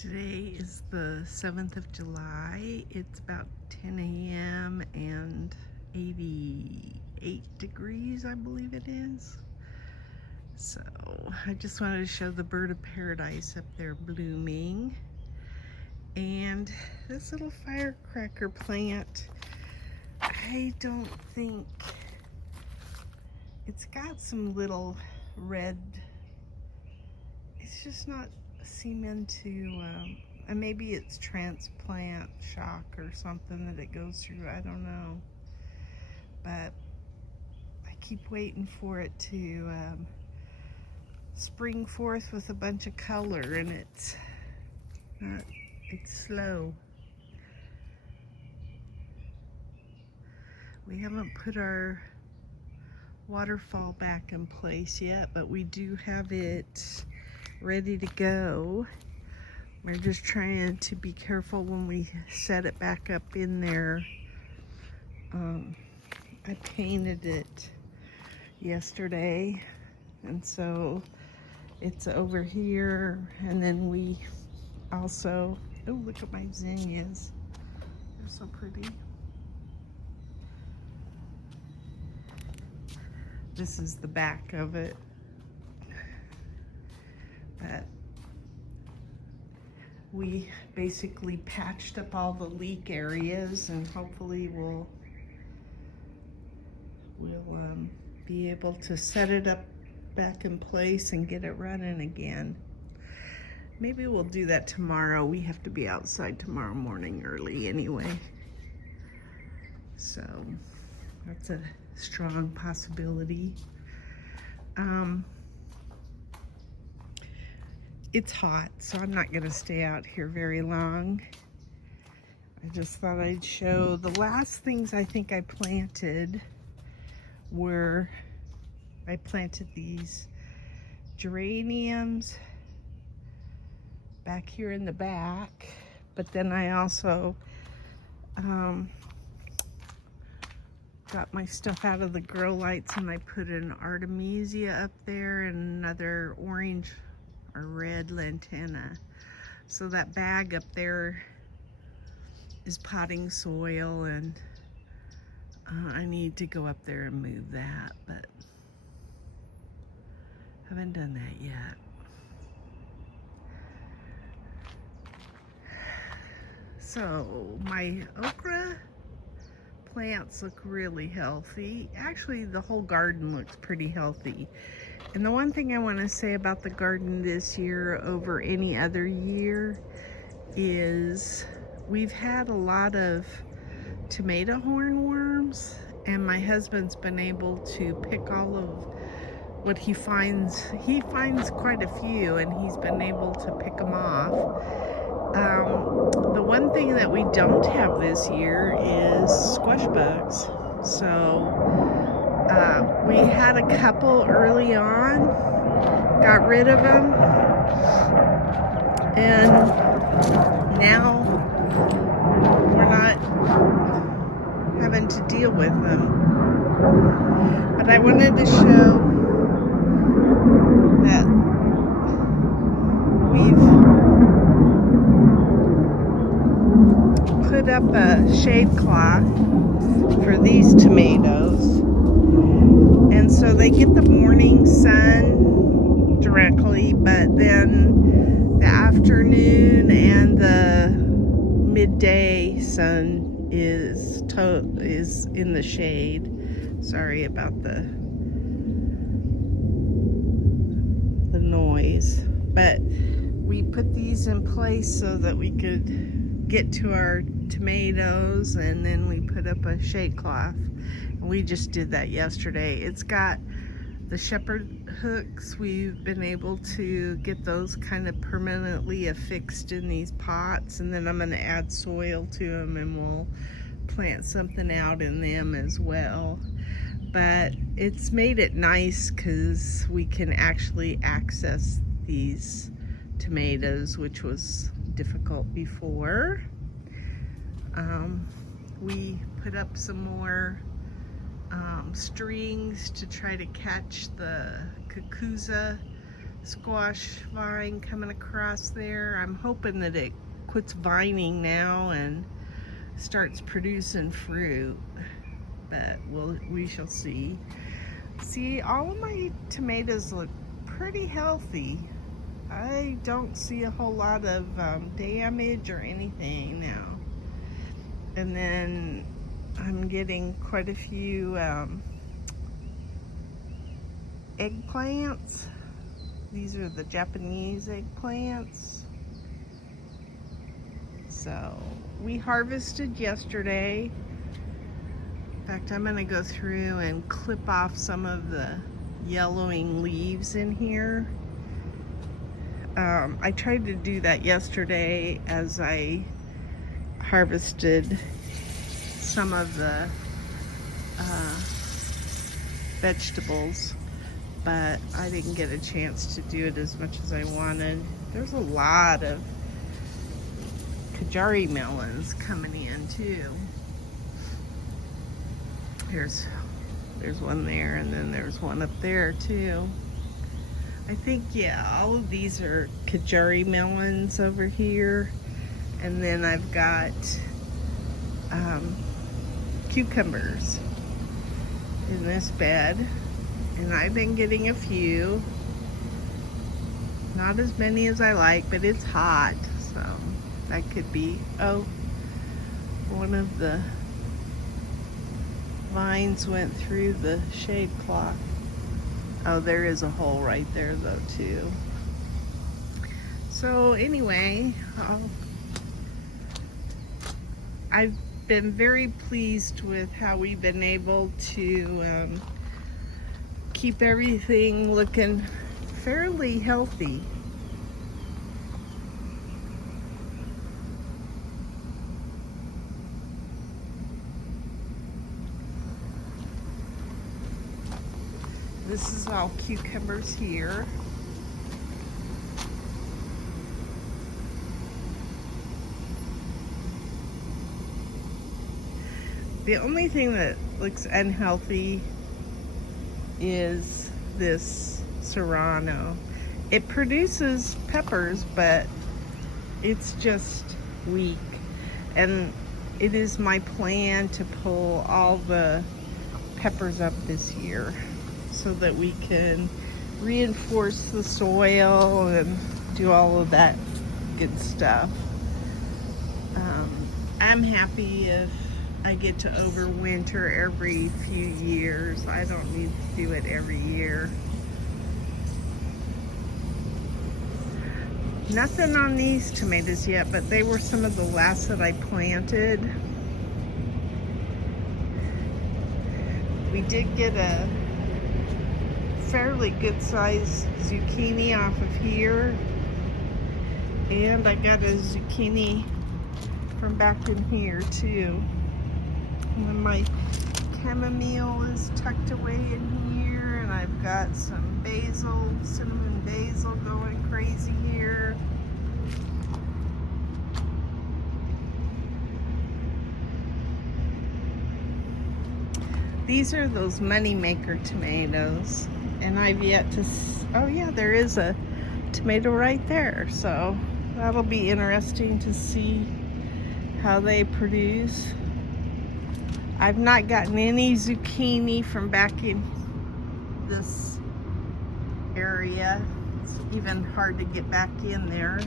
Today is the 7th of July. It's about 10 a.m. and 88 degrees, I believe it is. So I just wanted to show the bird of paradise up there blooming. And this little firecracker plant, I don't think, it's got some little red, it's just not seeming to, and maybe it's transplant shock or something that it goes through, I don't know. But I keep waiting for it to spring forth with a bunch of color, and it's slow. We haven't put our waterfall back in place yet, but we do have it ready to go. We're just trying to be careful when we set it back up in there. I painted it yesterday, and so it's over here, and then we also, oh, look at my zinnias, they're so pretty. This is the back of it, but we basically patched up all the leak areas, and hopefully we'll be able to set it up back in place and get it running again. Maybe we'll do that tomorrow. We have to be outside tomorrow morning early anyway, so that's a strong possibility. It's hot, so I'm not gonna stay out here very long. I just thought I'd show the last things I think I planted were, I planted these geraniums back here in the back, but then I also got my stuff out of the grow lights, and I put an artemisia up there and another orange or red lantana. So that bag up there is potting soil, and I need to go up there and move that, but haven't done that yet. So my okra plants look really healthy. Actually, the whole garden looks pretty healthy. And the one thing I want to say about the garden this year over any other year is we've had a lot of tomato hornworms, and my husband's been able to pick all of what he finds. He finds quite a few, and he's been able to pick them off. The one thing that we don't have this year is squash bugs. So we had a couple early on, got rid of them, and now we're not having to deal with them. But I wanted to show that we've put up a shade cloth for these tomatoes, and so they get the morning sun directly, but then the afternoon and the midday sun is in the shade. Sorry about the noise, but we put these in place so that we could get to our tomatoes, and then we put up a shade cloth. And we just did that yesterday. It's got the shepherd hooks. We've been able to get those kind of permanently affixed in these pots, and then I'm going to add soil to them, and we'll plant something out in them as well. But it's made it nice because we can actually access these tomatoes, which was difficult before. We put up some more strings to try to catch the cucuzza squash vine coming across there. I'm hoping that it quits vining now and starts producing fruit, but we shall see. See, all of my tomatoes look pretty healthy. I don't see a whole lot of damage or anything now. And then I'm getting quite a few eggplants. These are the Japanese eggplants. So we harvested yesterday. In fact, I'm gonna go through and clip off some of the yellowing leaves in here. I tried to do that yesterday as I harvested some of the vegetables, but I didn't get a chance to do it as much as I wanted. There's a lot of Kajari melons coming in too. There's one there, and then there's one up there too. I think, yeah, all of these are Kajari melons over here. And then I've got cucumbers in this bed. And I've been getting a few. Not as many as I like, but it's hot. So that could be, oh, one of the vines went through the shade cloth. Oh, there is a hole right there though too. So anyway, I've been very pleased with how we've been able to keep everything looking fairly healthy. This is all cucumbers here. The only thing that looks unhealthy is this serrano. It produces peppers, but it's just weak. And it is my plan to pull all the peppers up this year, so that we can reinforce the soil and do all of that good stuff. I'm happy if I get to overwinter every few years. I don't need to do it every year. Nothing on these tomatoes yet, but they were some of the last that I planted. We did get a fairly good sized zucchini off of here, and I got a zucchini from back in here too. And then my chamomile is tucked away in here, and I've got some basil, cinnamon basil going crazy here. These are those moneymaker tomatoes. And I've yet to, oh yeah, there is a tomato right there. So that'll be interesting to see how they produce. I've not gotten any zucchini from back in this area. It's even hard to get back in there.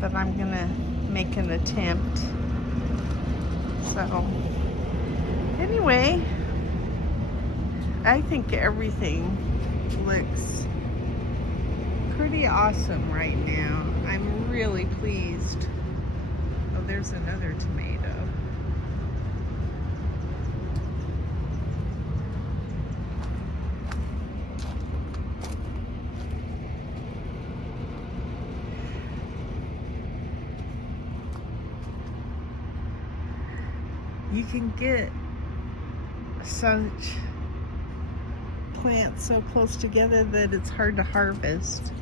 But I'm gonna make an attempt. So anyway, I think everything looks pretty awesome right now. I'm really pleased. Oh, there's another tomato. You can get such plants so close together that it's hard to harvest.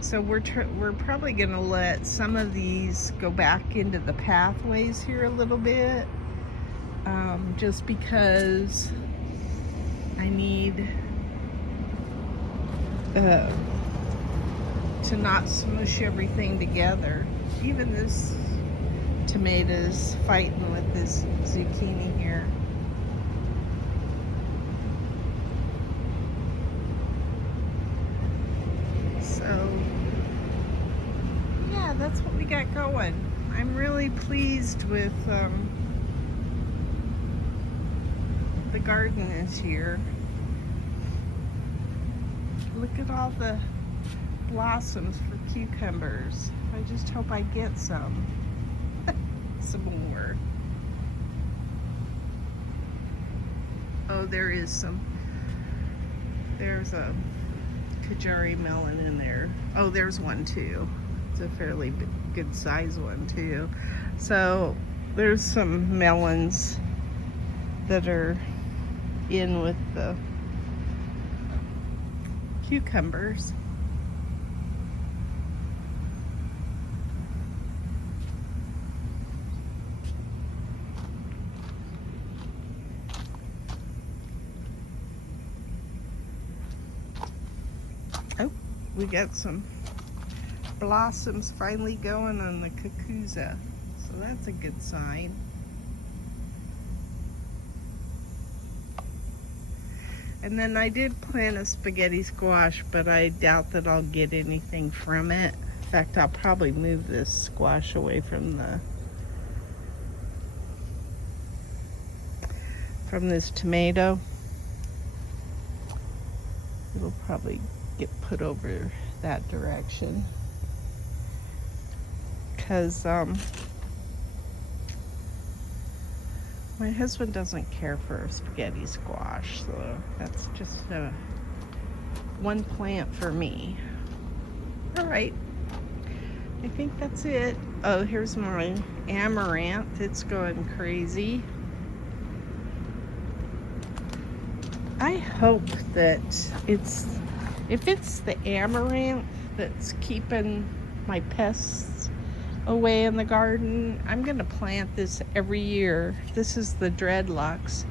So we're probably gonna let some of these go back into the pathways here a little bit, just because I need uh, to not smush everything together. Even this tomato's fighting with this zucchini here. So yeah, that's what we got going. I'm really pleased with the garden this year. Look at all the blossoms for cucumbers. I just hope I get some more. Oh, there's a Kajari melon in there. Oh, there's one too. It's a fairly good size one too. So there's some melons that are in with the cucumbers. Oh, we got some blossoms finally going on the kukuza, so that's a good sign. And then I did plant a spaghetti squash, but I doubt that I'll get anything from it. In fact, I'll probably move this squash away from this tomato. It'll probably get put over that direction, because my husband doesn't care for spaghetti squash, so that's just one plant for me. All right, I think that's it. Oh, here's my amaranth. It's going crazy. I hope that if it's the amaranth that's keeping my pests away in the garden, I'm gonna plant this every year. This is the Dreadlocks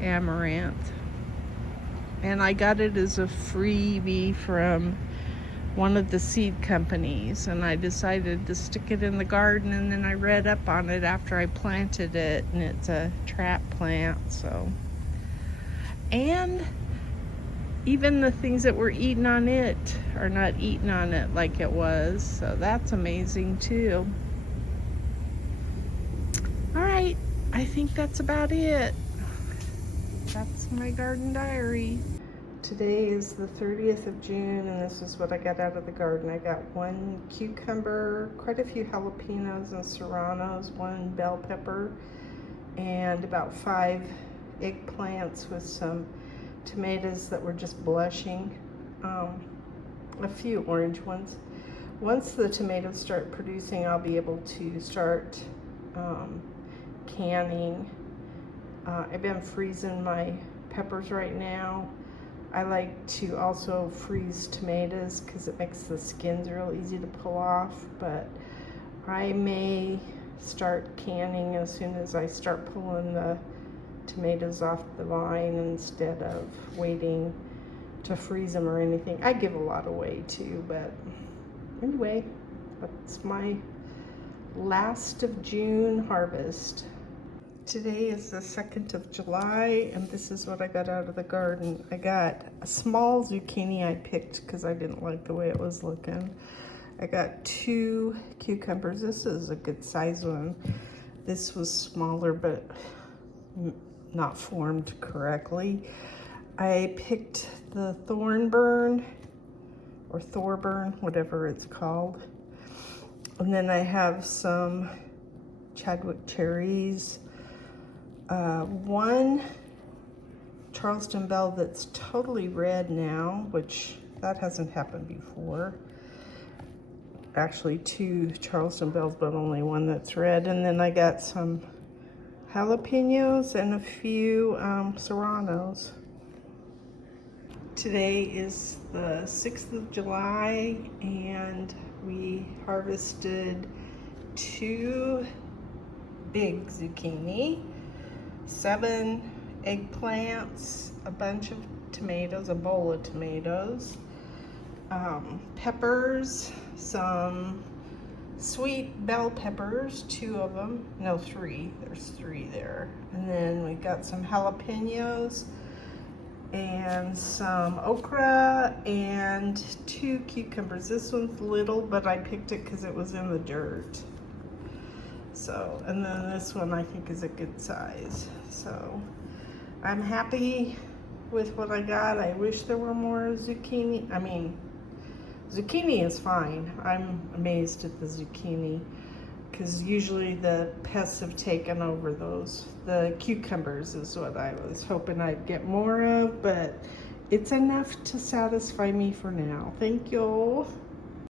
amaranth, and I got it as a freebie from one of the seed companies, and I decided to stick it in the garden, and then I read up on it after I planted it, and it's a trap plant. So, and even the things that were eating on it are not eating on it like it was, so that's amazing too. All right, I think that's about it. That's my garden diary. Today is the 30th of June, and this is what I got out of the garden. I got one cucumber, quite a few jalapenos and serranos, one bell pepper, and about 5 eggplants with some tomatoes that were just blushing, a few orange ones. Once the tomatoes start producing, I'll be able to start canning. I've been freezing my peppers right now. I like to also freeze tomatoes because it makes the skins real easy to pull off, but I may start canning as soon as I start pulling the tomatoes off the vine instead of waiting to freeze them or anything. I give a lot away too, but anyway, that's my last of June harvest. Today is the 2nd of July, and this is what I got out of the garden. I got a small zucchini I picked because I didn't like the way it was looking. I got 2 cucumbers. This is a good size one. This was smaller, but not formed correctly. I picked the thornburn, or thorburn, whatever it's called. And then I have some Chadwick cherries. One Charleston bell that's totally red now, which that hasn't happened before. Actually 2 Charleston bells, but only one that's red. And then I got some jalapenos and a few serranos. Today is the 6th of July, and we harvested 2 big zucchini, 7 eggplants, a bunch of tomatoes, a bowl of tomatoes, peppers, some sweet bell peppers, 2 of them, no 3, there's 3 there. And then we got some jalapenos and some okra and 2 cucumbers. This one's little, but I picked it because it was in the dirt. So, and then this one I think is a good size. So I'm happy with what I got. I wish there were more zucchini. I mean, zucchini is fine. I'm amazed at the zucchini because usually the pests have taken over those. The cucumbers is what I was hoping I'd get more of, but it's enough to satisfy me for now. Thank you.